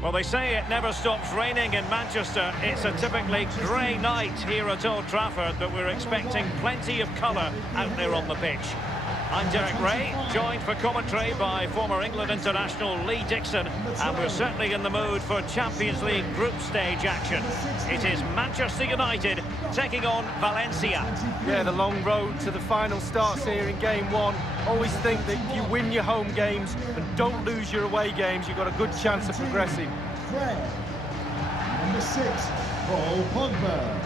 Well, they say it never stops raining in Manchester. It's a typically grey night here at Old Trafford, but we're expecting plenty of colour out there on the pitch. I'm Derek Ray, joined for commentary by former England international Lee Dixon, and we're certainly in the mood for Champions League group stage action. It is Manchester United taking on Valencia. Yeah, the long road to the final starts here in game one. Always think that if you win your home games and don't lose your away games, you've got a good chance of progressing. Number 6, Paul Pogba.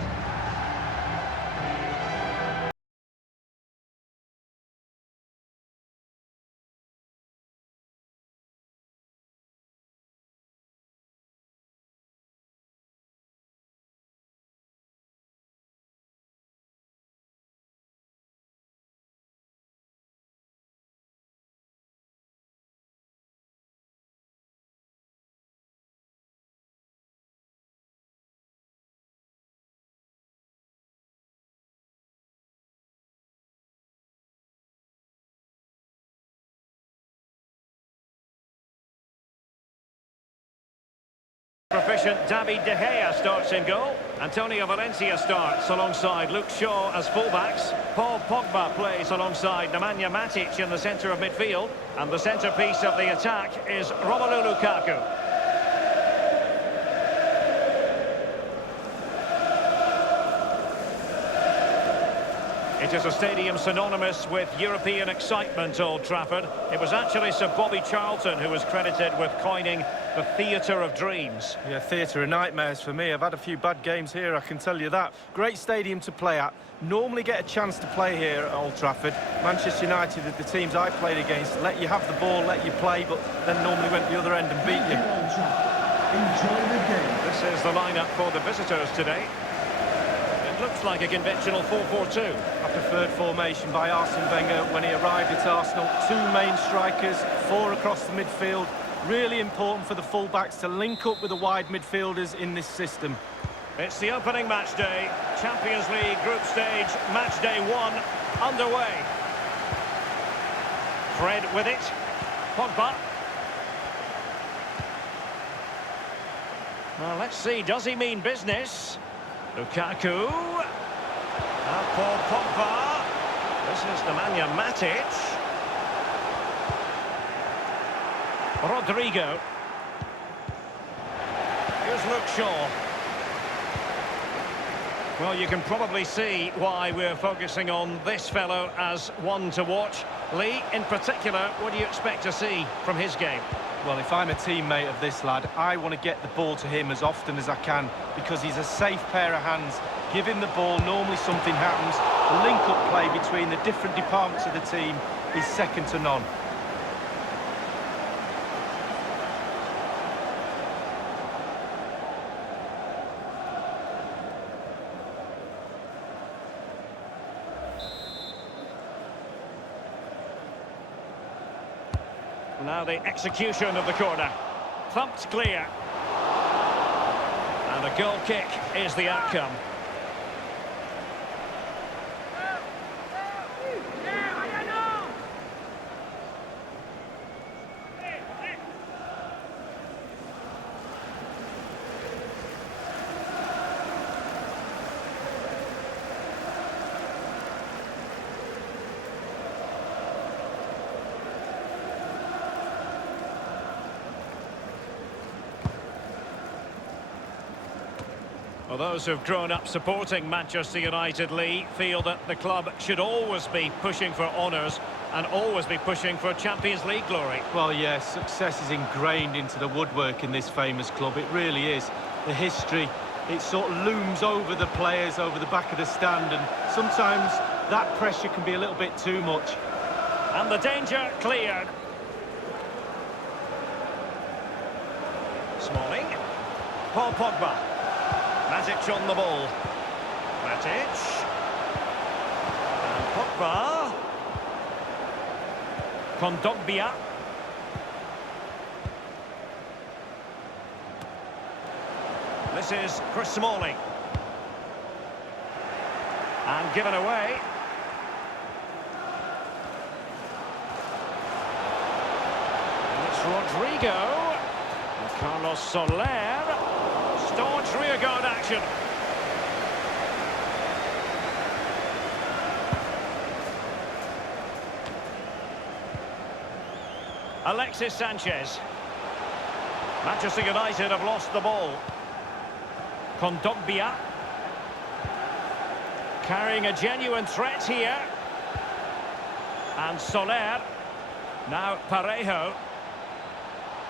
Proficient David De Gea starts in goal. Antonio Valencia starts alongside Luke Shaw as fullbacks. Paul Pogba plays alongside Nemanja Matic in the centre of midfield. And the centrepiece of the attack is Romelu Lukaku. It is a stadium synonymous with European excitement, Old Trafford. It was actually Sir Bobby Charlton who was credited with coining the theatre of dreams. Yeah, theatre of nightmares for me. I've had a few bad games here, I can tell you that. Great stadium to play at. Normally get a chance to play here at Old Trafford. Manchester United, the teams I played against, let you have the ball, let you play, but then normally went the other end and beat you. Enjoy the game. This is the lineup for the visitors today. Looks like a conventional 4-4-2. A preferred formation by Arsene Wenger when he arrived at Arsenal. Two main strikers, four across the midfield. Really important for the fullbacks to link up with the wide midfielders in this system. It's the opening match day. Champions League group stage, match day 1 underway. Fred with it. Pogba. Well, let's see, does he mean business? Lukaku. And Paul Pogba. This is Nemanja Matic. Rodrigo. Here's Luke Shaw. Well, you can probably see why we're focusing on this fellow as one to watch. Lee, in particular, what do you expect to see from his game? Well, if I'm a teammate of this lad, I want to get the ball to him as often as I can because he's a safe pair of hands. Give him the ball, normally something happens. The link-up play between the different departments of the team is second to none. Now the execution of the corner. Thumped clear. And a goal kick is the outcome. Well, those who've grown up supporting Manchester United, Lee, feel that the club should always be pushing for honours and always be pushing for Champions League glory. Well, yes, success is ingrained into the woodwork in this famous club. It really is. The history, it sort of looms over the players, over the back of the stand, and sometimes that pressure can be a little bit too much. And the danger cleared. Smalling. Paul Pogba. Matic on the ball. Matic. And Pogba. Kondogbia. This is Chris Smalling. And given away. And it's Rodrigo. Carlos Soler. Staunch rearguard action. Alexis Sanchez. Manchester United have lost the ball. Kondogbia. Carrying a genuine threat here. And Soler. Now Parejo.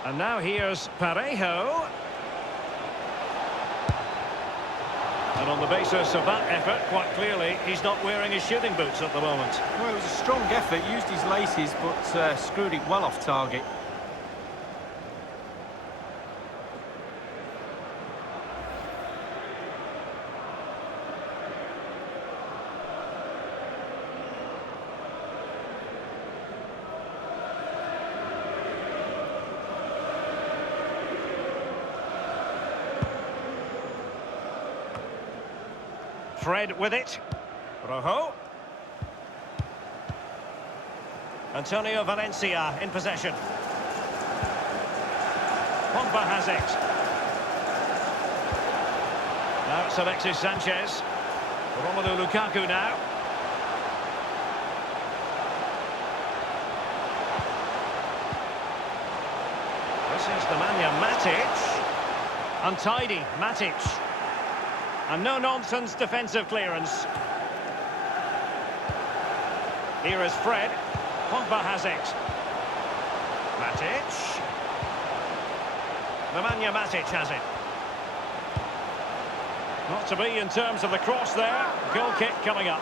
And now here's Parejo. And on the basis of that effort, quite clearly, he's not wearing his shooting boots at the moment. Well, it was a strong effort, used his laces, but screwed it well off target. Fred with it. Rojo. Antonio Valencia in possession. Pogba has it. Now it's Alexis Sanchez. Romelu Lukaku now. This is Nemanja Matic. Untidy, Matic. And no-nonsense defensive clearance. Here is Fred. Pogba has it. Matic. Nemanja Matic has it. Not to be in terms of the cross there. Goal kick coming up.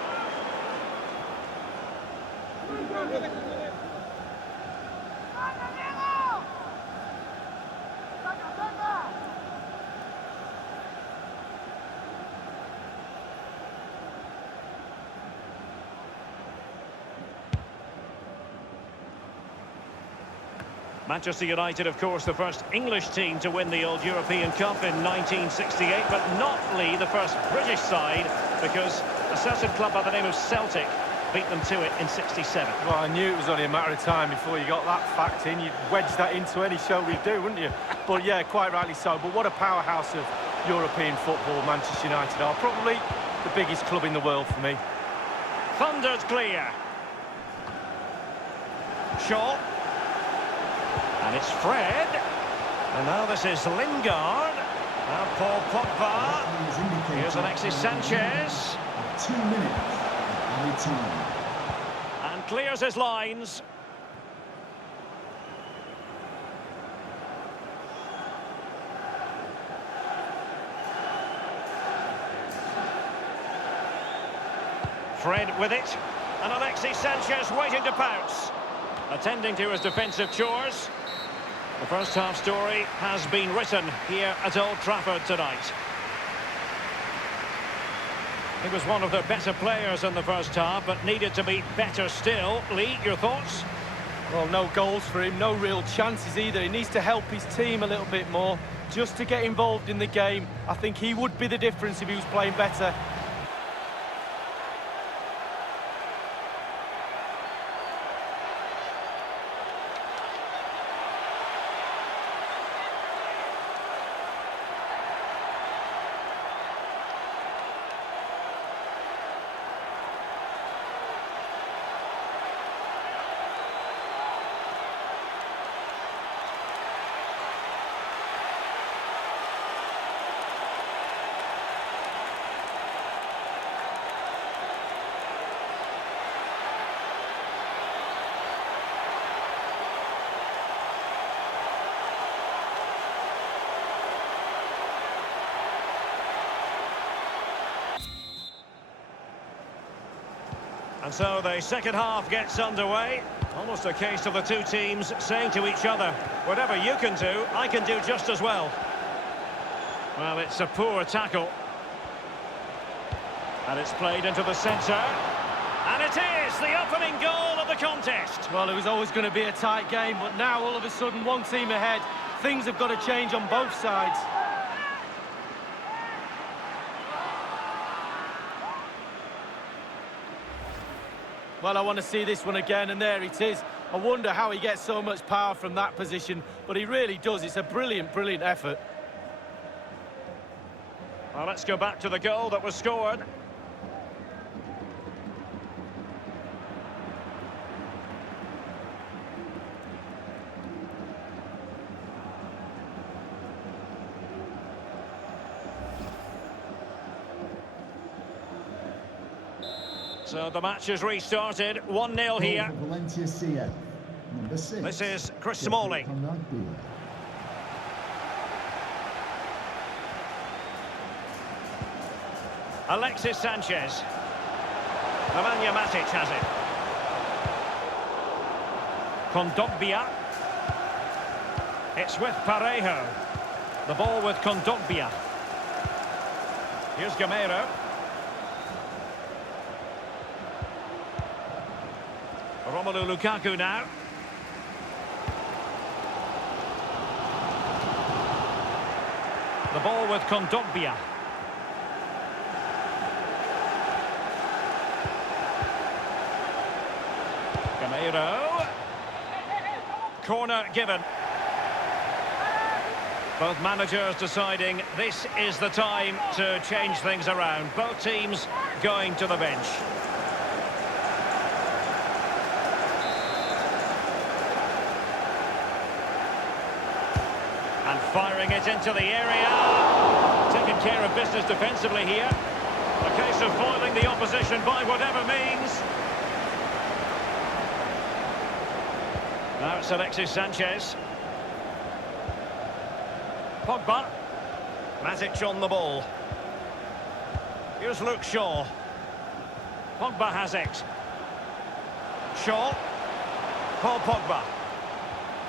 Manchester United, of course, the first English team to win the old European Cup in 1968, but not, Lee, the first British side, because a certain club by the name of Celtic beat them to it in 67. Well, I knew it was only a matter of time before you got that fact in. You'd wedge that into any show we do, wouldn't you? But yeah, quite rightly so. But what a powerhouse of European football Manchester United are. Probably the biggest club in the world for me. Thundered clear. Shaw. And it's Fred. And now this is Lingard. Now Paul Pogba. Here's Alexis Sanchez. 2 minutes added time. And clears his lines. Fred with it. And Alexis Sanchez waiting to pounce. Attending to his defensive chores. The first half story has been written here at Old Trafford tonight. He was one of the better players in the first half, but needed to be better still. Lee, your thoughts? Well, no goals for him, no real chances either. He needs to help his team a little bit more, just to get involved in the game. I think he would be the difference if he was playing better. And so the second half gets underway. Almost a case of the two teams saying to each other, whatever you can do, I can do just as well. Well, it's a poor tackle. And it's played into the centre. And it is the opening goal of the contest. Well, it was always going to be a tight game, but now all of a sudden one team ahead. Things have got to change on both sides. Well, I want to see this one again, and there it is. I wonder how he gets so much power from that position, but he really does. It's a brilliant, brilliant effort. Well, let's go back to the goal that was scored. So the match has restarted, 1-0 here. Valencia, number 6. This is Chris Smalling. Alexis Sanchez. Nemanja Matic has it. Kondogbia. It's with Parejo. The ball with Kondogbia. Here's Gamero. Romelu Lukaku now. The ball with Kondogbia. Gamero. Corner given. Both managers deciding this is the time to change things around. Both teams going to the bench. And firing it into the area. Taking care of business defensively here. A case of foiling the opposition by whatever means. Now it's Alexis Sanchez. Pogba. Matic on the ball. Here's Luke Shaw. Pogba has it. Shaw. Paul Pogba.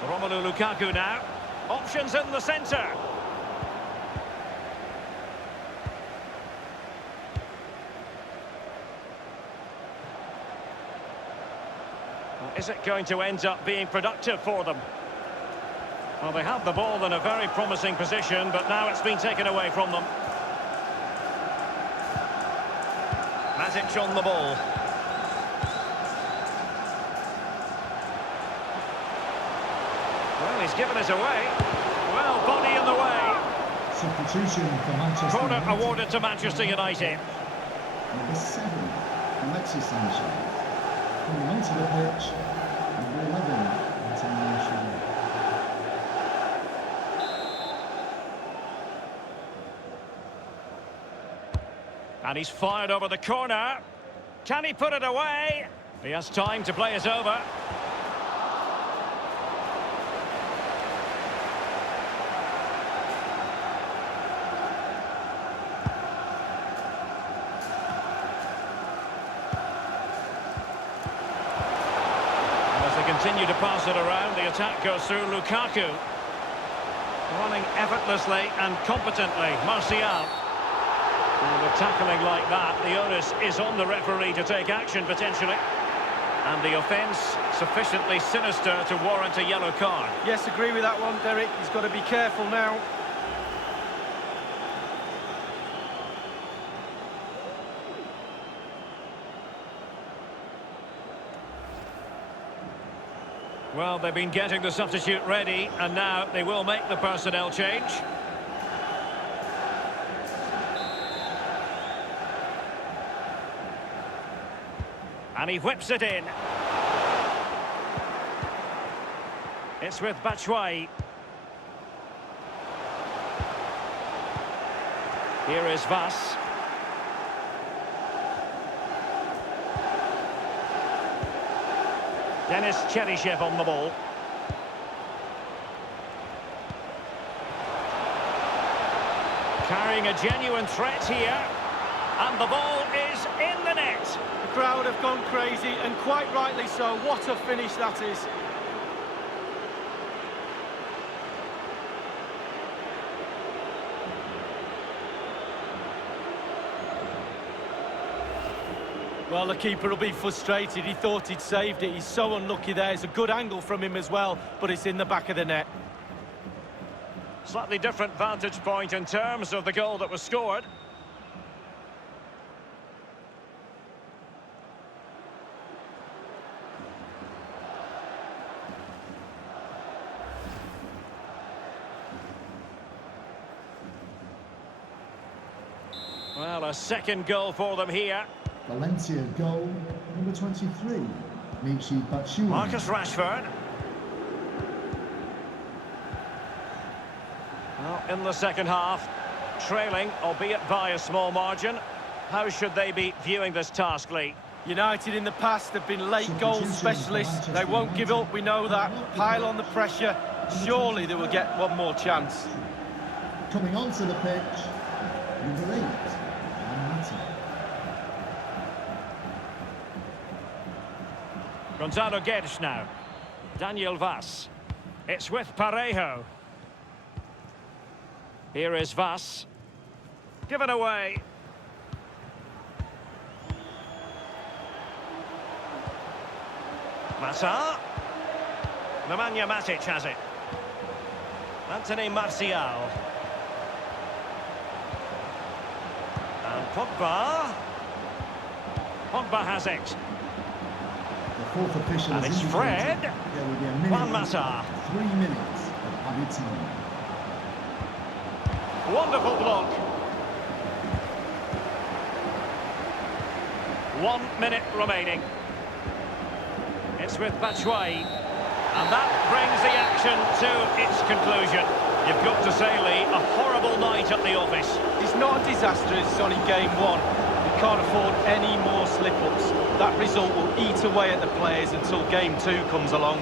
Romelu Lukaku now. Options in the centre. Well, is it going to end up being productive for them? Well, they have the ball in a very promising position, but now it's been taken away from them. Matic on the ball. Well, he's given it away. Well, body in the way. Substitution for Manchester Corner United. awarded to Manchester United. Number 7, Alexis Sanchez. Coming onto the pitch, number 11, Antonio Shaw. And he's fired over the corner. Can he put it away? He has time to play it over. Continue to pass it around. The attack goes through Lukaku. Running effortlessly and competently. Martial. And with tackling like that, the onus is on the referee to take action potentially. And the offence sufficiently sinister to warrant a yellow card. Yes, agree with that one, Derek. He's got to be careful now. Well, they've been getting the substitute ready, and now they will make the personnel change. And he whips it in. It's with Batshuayi. Here is Vass. Denis Cheryshev on the ball. Carrying a genuine threat here. And the ball is in the net. The crowd have gone crazy, and quite rightly so. What a finish that is. Well, the keeper will be frustrated. He thought he'd saved it. He's so unlucky there. It's a good angle from him as well, but it's in the back of the net. Slightly different vantage point in terms of the goal that was scored. Well, a second goal for them here. Valencia goal, number 23, Michi Batshuayi. Marcus Rashford. Well, in the second half, trailing, albeit by a small margin. How should they be viewing this task, Lee? United in the past have been late goal specialists. They won't give up, we know that. Pile on the pressure. Surely they will get one more chance. Coming onto the pitch, number 8, Mata. Gonzalo Guedes now. Daniel Vaz. It's with Parejo. Here is Vaz. Given away. Massa. Nemanja Matic has it. Anthony Martial. And Pogba. Pogba has it. The fourth official And has it's indicated Fred. there will be a minute, Juan Mata. 3 minutes of added time. Wonderful block. 1 minute remaining. It's with Batshuayi. And that brings the action to its conclusion. You've got to say, Lee, a horrible night at the office. It's not a disaster, it's only game one. We can't afford any more slip-ups. That result will eat away at the players until game two comes along.